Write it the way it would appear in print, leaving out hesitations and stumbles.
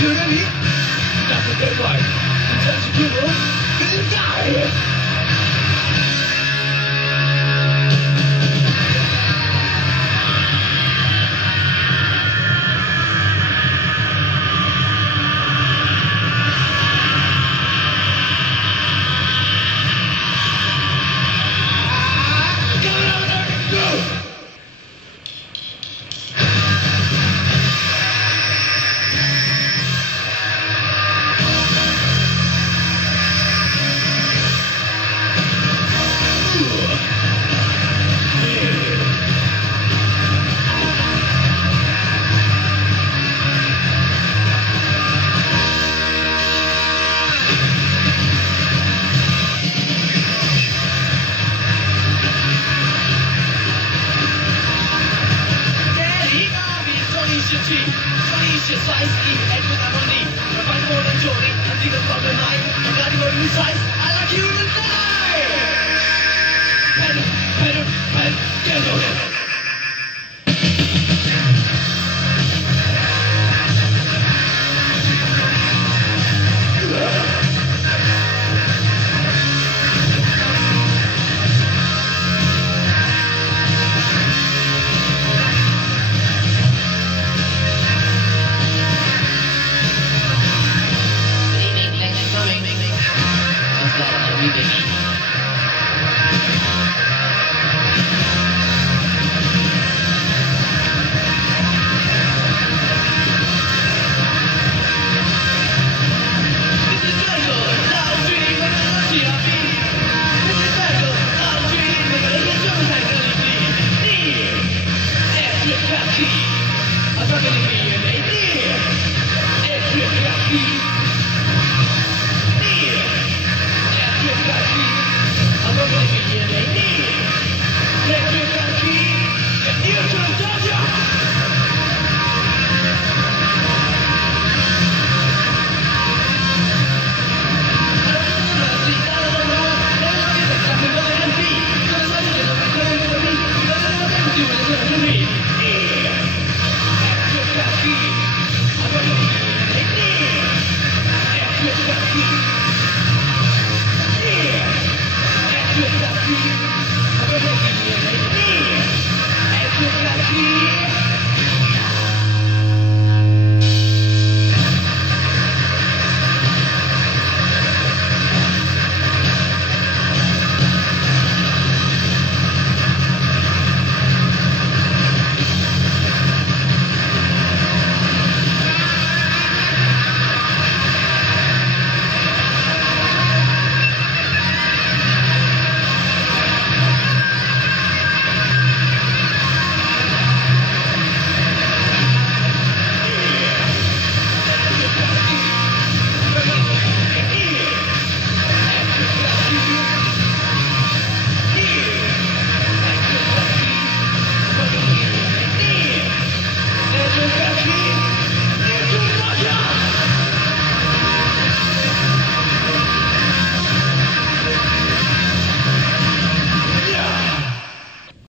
Unity, that's what they like. Touch a killer, and you die. Just ice, edge with harmony. I find more than joy, I think about the night. I got you in size, I like you tonight. Pen, get on it. I'm not gonna be an idiot. It's